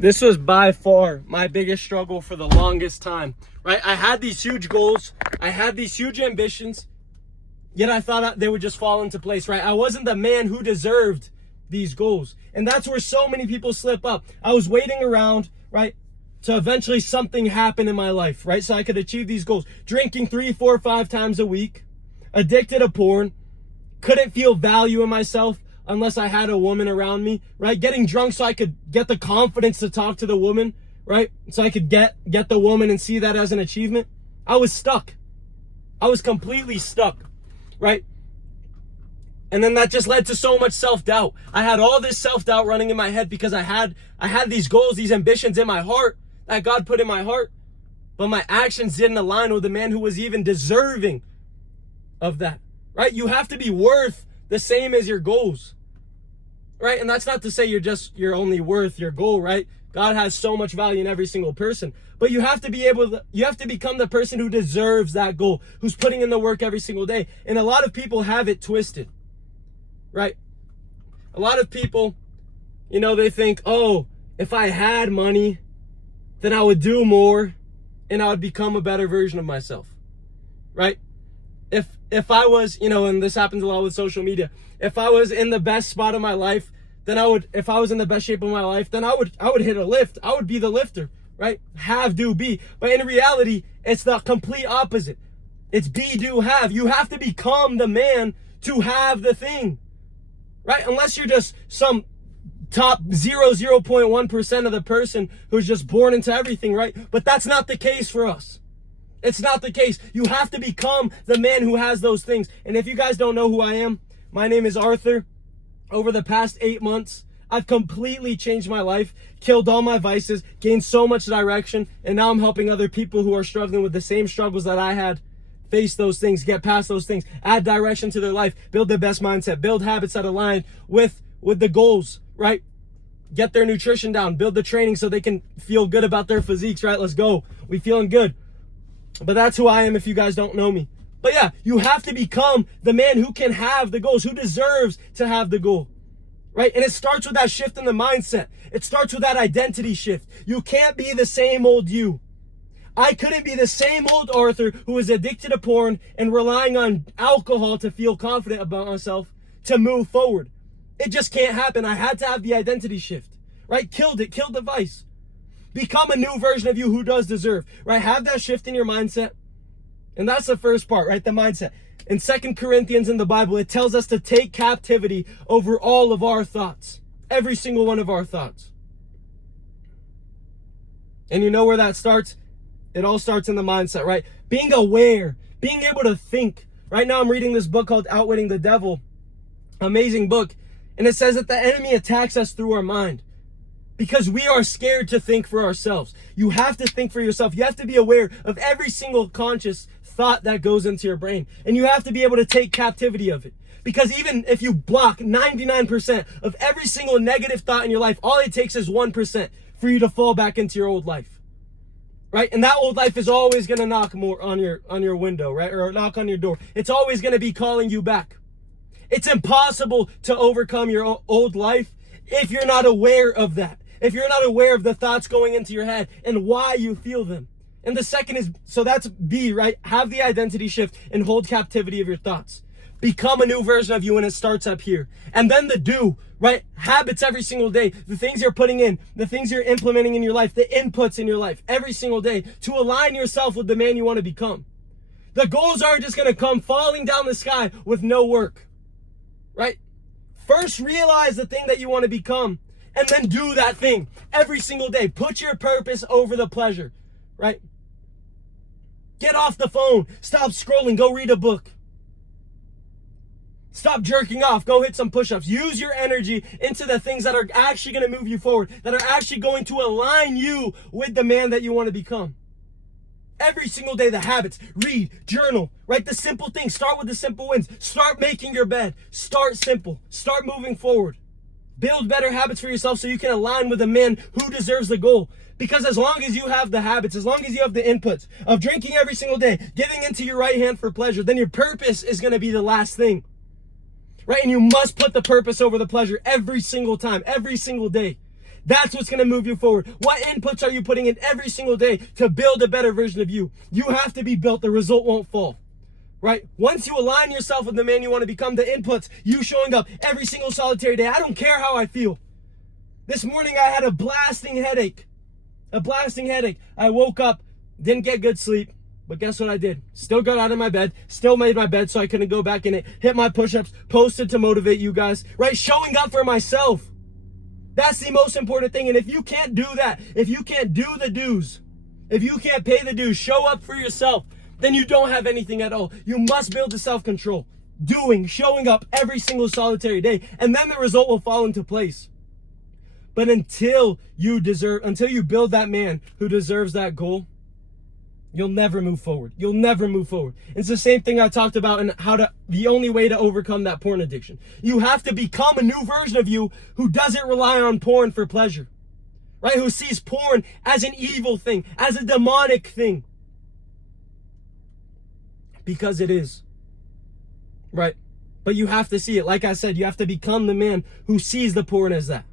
This was by far my biggest struggle for the longest time, right? I had these huge goals. I had these huge ambitions, yet I thought they would just fall into place, right? I wasn't the man who deserved these goals. And that's where so many people slip up. I was waiting around, right, to eventually something happen in my life, right? So I could achieve these goals. Drinking 3, 4, 5 times a week, addicted to porn, couldn't feel value in myself unless I had a woman around me, right? Getting drunk so I could get the confidence to talk to the woman, right? So I could get the woman and see that as an achievement. I was stuck. I was completely stuck, right? And then that just led to so much self-doubt. I had all this self-doubt running in my head because I had these goals, these ambitions in my heart that God put in my heart, but my actions didn't align with the man who was even deserving of that, right? You have to be worth the same as your goals, right? And that's not to say you're only worth your goal, right? God has so much value in every single person, but you have to become the person who deserves that goal, who's putting in the work every single day. And a lot of people have it twisted, right? A lot of people, they think, oh, if I had money, then I would do more and I would become a better version of myself, right? If I was, and this happens a lot with social media, if I was in the best spot of my life, then if I was in the best shape of my life, then I would hit a lift. I would be the lifter, right? Have, do, be. But in reality, it's the complete opposite. It's be, do, have. You have to become the man to have the thing, right? Unless you're just some top 0.1% of the person who's just born into everything, right? But that's not the case for us. It's not the case. You have to become the man who has those things. And if you guys don't know who I am, my name is Arthur. Over the past 8 months, I've completely changed my life, killed all my vices, gained so much direction, and now I'm helping other people who are struggling with the same struggles that I had face those things, get past those things, add direction to their life, build their best mindset, build habits that align with the goals, right? Get their nutrition down, build the training so they can feel good about their physiques, right? Let's go. We feeling good. But that's who I am if you guys don't know me. But yeah, you have to become the man who can have the goals, who deserves to have the goal, right? And it starts with that shift in the mindset. It starts with that identity shift. You can't be the same old you. I couldn't be the same old Arthur who was addicted to porn and relying on alcohol to feel confident about myself to move forward. It just can't happen. I had to have the identity shift, right? Killed the vice. Become a new version of you who does deserve, right? Have that shift in your mindset. And that's the first part, right? The mindset. In 2 Corinthians in the Bible, it tells us to take captivity over all of our thoughts. Every single one of our thoughts. And you know where that starts? It all starts in the mindset, right? Being aware, being able to think. Right now I'm reading this book called Outwitting the Devil. Amazing book. And it says that the enemy attacks us through our mind. Because we are scared to think for ourselves. You have to think for yourself. You have to be aware of every single conscious thought that goes into your brain. And you have to be able to take captivity of it. Because even if you block 99% of every single negative thought in your life, all it takes is 1% for you to fall back into your old life. Right? And that old life is always going to knock more on your window, right? Or knock on your door. It's always going to be calling you back. It's impossible to overcome your old life if you're not aware of that. If you're not aware of the thoughts going into your head and why you feel them. And the second is, so that's B, right? Have the identity shift and hold captivity of your thoughts. Become a new version of you, and it starts up here. And then the do, right? Habits every single day. The things you're putting in, the things you're implementing in your life, the inputs in your life every single day to align yourself with the man you want to become. The goals aren't just going to come falling down the sky with no work, right? First, realize the thing that you want to become. And then do that thing every single day. Put your purpose over the pleasure, right? Get off the phone. Stop scrolling. Go read a book. Stop jerking off. Go hit some push-ups. Use your energy into the things that are actually going to move you forward, that are actually going to align you with the man that you want to become. Every single day, the habits. Read, journal, right? The simple things. Start with the simple wins. Start making your bed. Start simple. Start moving forward. Build better habits for yourself so you can align with a man who deserves the goal. Because as long as you have the habits, as long as you have the inputs of drinking every single day, giving into your right hand for pleasure, then your purpose is going to be the last thing. Right? And you must put the purpose over the pleasure every single time, every single day. That's what's going to move you forward. What inputs are you putting in every single day to build a better version of you? You have to be built. The result won't fall. Right? Once you align yourself with the man you want to become, the inputs, you showing up every single solitary day. I don't care how I feel. This morning I had a blasting headache. I woke up, didn't get good sleep, but guess what I did? Still got out of my bed, still made my bed so I couldn't go back in it, hit my push-ups, posted to motivate you guys, right? Showing up for myself. That's the most important thing. And if you can't do that, if you can't do the dues, if you can't pay the dues, show up for yourself, then you don't have anything at all. You must build the self-control. Showing up every single solitary day, and then the result will fall into place. But until you build that man who deserves that goal, you'll never move forward. You'll never move forward. It's the same thing I talked about in the only way to overcome that porn addiction. You have to become a new version of you who doesn't rely on porn for pleasure, right? Who sees porn as an evil thing, as a demonic thing. Because it is, right? But you have to see it. Like I said, you have to become the man who sees the porn as that.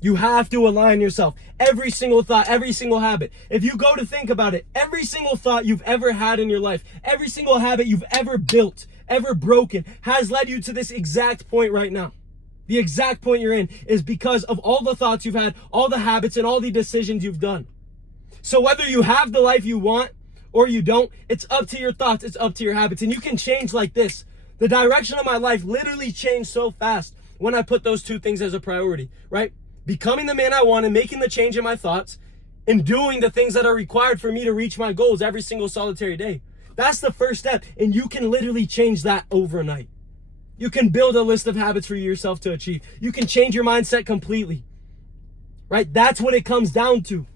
You have to align yourself. Every single thought, every single habit. If you go to think about it, every single thought you've ever had in your life, every single habit you've ever built, ever broken, has led you to this exact point right now. The exact point you're in is because of all the thoughts you've had, all the habits, and all the decisions you've done. So whether you have the life you want or you don't, it's up to your thoughts, it's up to your habits. And you can change like this. The direction of my life literally changed so fast when I put those two things as a priority, right? Becoming the man I want and making the change in my thoughts and doing the things that are required for me to reach my goals every single solitary day. That's the first step, and you can literally change that overnight. You can build a list of habits for yourself to achieve. You can change your mindset completely, right? That's what it comes down to.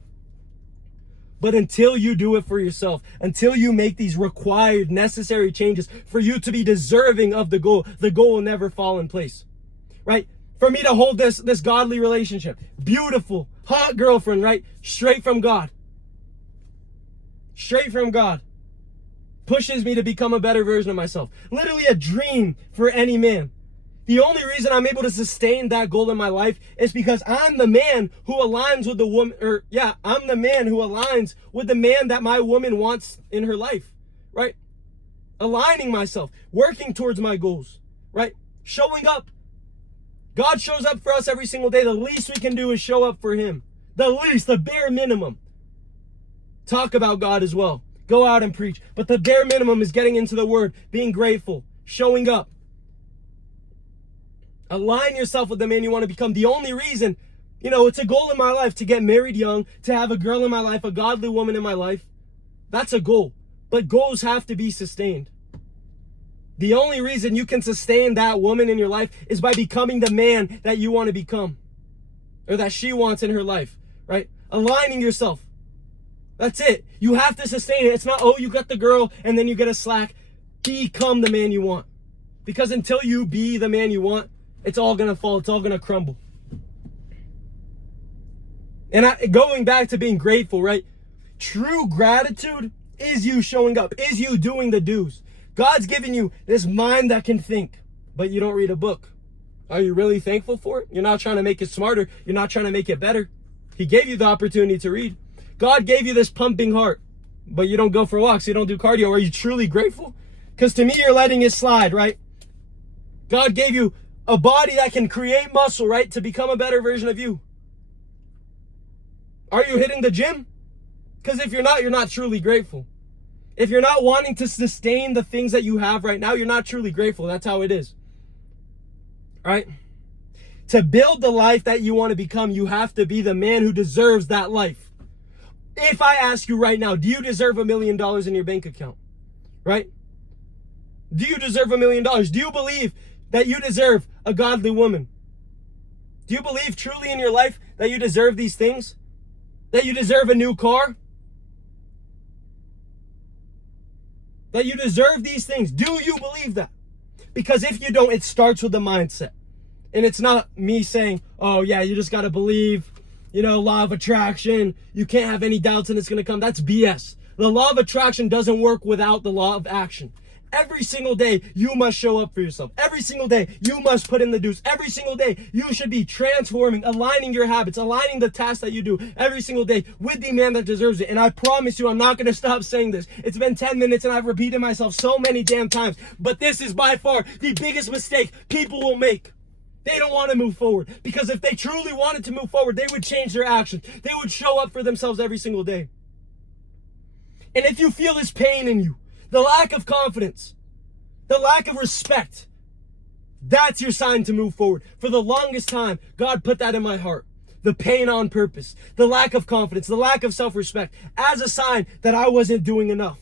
But until you do it for yourself, until you make these required, necessary changes for you to be deserving of the goal will never fall in place, right? For me to hold this godly relationship, beautiful, hot girlfriend, right? Straight from God, pushes me to become a better version of myself. Literally a dream for any man. The only reason I'm able to sustain that goal in my life is because I'm the man who aligns with I'm the man who aligns with the man that my woman wants in her life, right? Aligning myself, working towards my goals, right? Showing up. God shows up for us every single day. The least we can do is show up for him. The least, the bare minimum. Talk about God as well. Go out and preach. But the bare minimum is getting into the word, being grateful, showing up. Align yourself with the man you want to become. The only reason, it's a goal in my life to get married young, to have a girl in my life, a godly woman in my life. That's a goal. But goals have to be sustained. The only reason you can sustain that woman in your life is by becoming the man that you want to become, or that she wants in her life, right? Aligning yourself. That's it. You have to sustain it. It's not, you got the girl and then you get a slack. Become the man you want. Because until you be the man you want, it's all going to fall. It's all going to crumble. And going back to being grateful, right? True gratitude is you showing up, is you doing the do's. God's given you this mind that can think, but you don't read a book. Are you really thankful for it? You're not trying to make it smarter. You're not trying to make it better. He gave you the opportunity to read. God gave you this pumping heart, but you don't go for walks. You don't do cardio. Are you truly grateful? Because to me, you're letting it slide, right? God gave you a body that can create muscle, right? To become a better version of you. Are you hitting the gym? Because if you're not truly grateful. If you're not wanting to sustain the things that you have right now, you're not truly grateful. That's how it is. All right? To build the life that you want to become, you have to be the man who deserves that life. If I ask you right now, do you deserve $1 million in your bank account? Right? Do you deserve $1 million? Do you believe that you deserve a godly woman? Do you believe truly in your life that you deserve these things? That you deserve a new car? That you deserve these things? Do you believe that? Because if you don't, it starts with the mindset. And it's not me saying, oh yeah, you just got to believe, law of attraction. You can't have any doubts and it's going to come. That's BS. The law of attraction doesn't work without the law of action. Every single day, you must show up for yourself. Every single day, you must put in the dues. Every single day, you should be transforming, aligning your habits, aligning the tasks that you do every single day with the man that deserves it. And I promise you, I'm not going to stop saying this. It's been 10 minutes and I've repeated myself so many damn times. But this is by far the biggest mistake people will make. They don't want to move forward, because if they truly wanted to move forward, they would change their actions. They would show up for themselves every single day. And if you feel this pain in you, the lack of confidence, the lack of respect, that's your sign to move forward. For the longest time, God put that in my heart. The pain on purpose, the lack of confidence, the lack of self-respect, as a sign that I wasn't doing enough.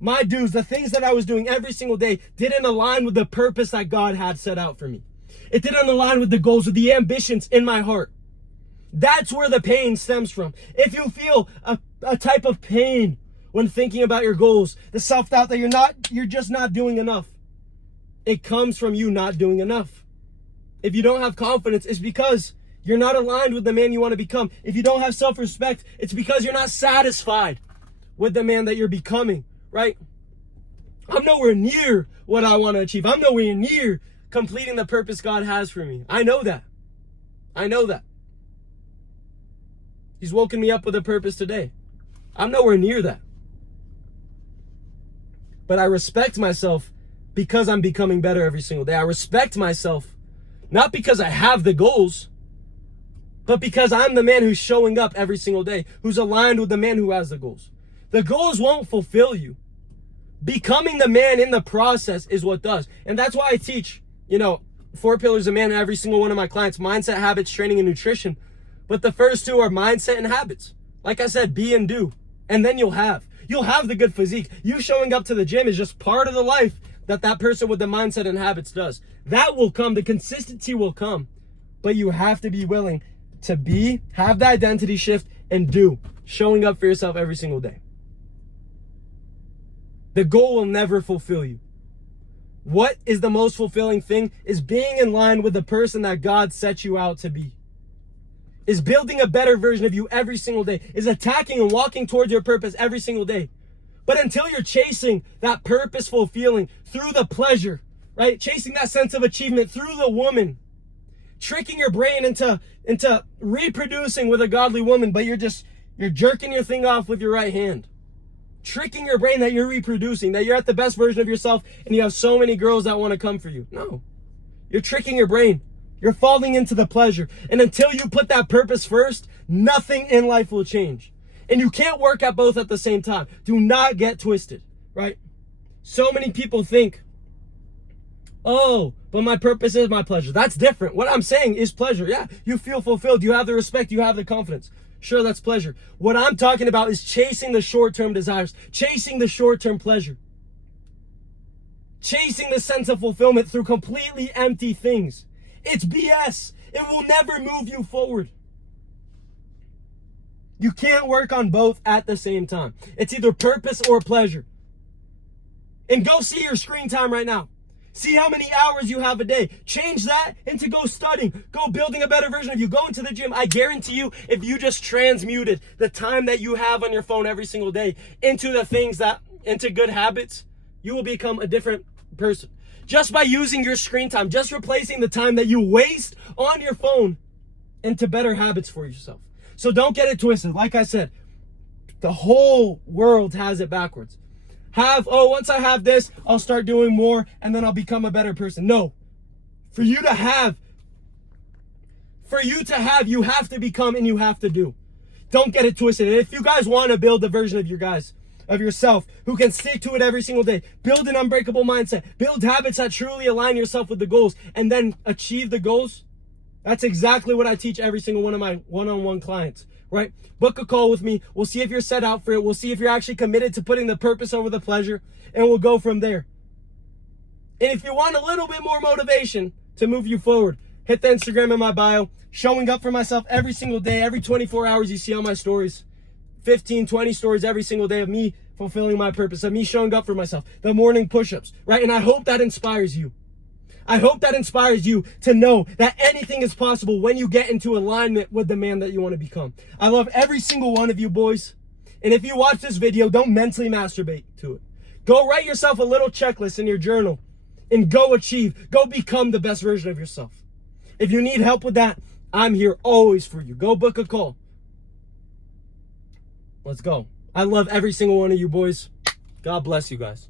My dues, the things that I was doing every single day, didn't align with the purpose that God had set out for me. It didn't align with the goals, with the ambitions in my heart. That's where the pain stems from. If you feel a type of pain when thinking about your goals, the self-doubt that you're just not doing enough, it comes from you not doing enough. If you don't have confidence, it's because you're not aligned with the man you want to become. If you don't have self-respect, it's because you're not satisfied with the man that you're becoming, right? I'm nowhere near what I want to achieve. I'm nowhere near completing the purpose God has for me. I know that. I know that. He's woken me up with a purpose today. I'm nowhere near that. But I respect myself because I'm becoming better every single day. I respect myself not because I have the goals, but because I'm the man who's showing up every single day, who's aligned with the man who has the goals. The goals won't fulfill you. Becoming the man in the process is what does. And that's why I teach, 4 pillars of man in every single one of my clients: mindset, habits, training, and nutrition. But the first 2 are mindset and habits. Like I said, be and do. And then you'll have the good physique. You showing up to the gym is just part of the life that person with the mindset and habits does. That will come. The consistency will come. But you have to be willing to have the identity shift and do. Showing up for yourself every single day. The goal will never fulfill you. What is the most fulfilling thing is being in line with the person that God set you out to be. Is building a better version of you every single day. Is attacking and walking towards your purpose every single day. But until you're chasing that purposeful feeling through the pleasure, right? Chasing that sense of achievement through the woman. Tricking your brain into reproducing with a godly woman, but you're jerking your thing off with your right hand. Tricking your brain that you're reproducing, that you're at the best version of yourself and you have so many girls that want to come for you. No. You're tricking your brain. You're falling into the pleasure. And until you put that purpose first, nothing in life will change. And you can't work at both at the same time. Do not get twisted, right? So many people think, oh, but my purpose is my pleasure. That's different. What I'm saying is pleasure. Yeah, you feel fulfilled. You have the respect. You have the confidence. Sure, that's pleasure. What I'm talking about is chasing the short-term desires, chasing the short-term pleasure, chasing the sense of fulfillment through completely empty things. It's BS. It will never move you forward. You can't work on both at the same time. It's either purpose or pleasure. And go see your screen time right now. See how many hours you have a day. Change that into go studying, go building a better version of you, go into the gym. I guarantee you, if you just transmuted the time that you have on your phone every single day into into good habits, you will become a different person. Just by using your screen time, just replacing the time that you waste on your phone into better habits for yourself. So don't get it twisted. Like I said, the whole world has it backwards. Once I have this, I'll start doing more and then I'll become a better person. No. For you to have, you have to become and you have to do. Don't get it twisted. And if you guys want to build a version of yourself who can stick to it every single day, build an unbreakable mindset, build habits that truly align yourself with the goals, and then achieve the goals, that's exactly what I teach every single one of my one-on-one clients. Right? Book a call with me. We'll see if you're set out for it. We'll see if you're actually committed to putting the purpose over the pleasure, and we'll go from there. And if you want a little bit more motivation to move you forward, hit the Instagram in my bio. Showing up for myself every single day, every 24 hours you see on my stories. 15, 20 stories every single day of me fulfilling my purpose, of me showing up for myself. The morning push-ups, right? And I hope that inspires you. I hope that inspires you to know that anything is possible when you get into alignment with the man that you want to become. I love every single one of you boys. And if you watch this video, don't mentally masturbate to it. Go write yourself a little checklist in your journal and go achieve. Go become the best version of yourself. If you need help with that, I'm here always for you. Go book a call. Let's go. I love every single one of you boys. God bless you guys.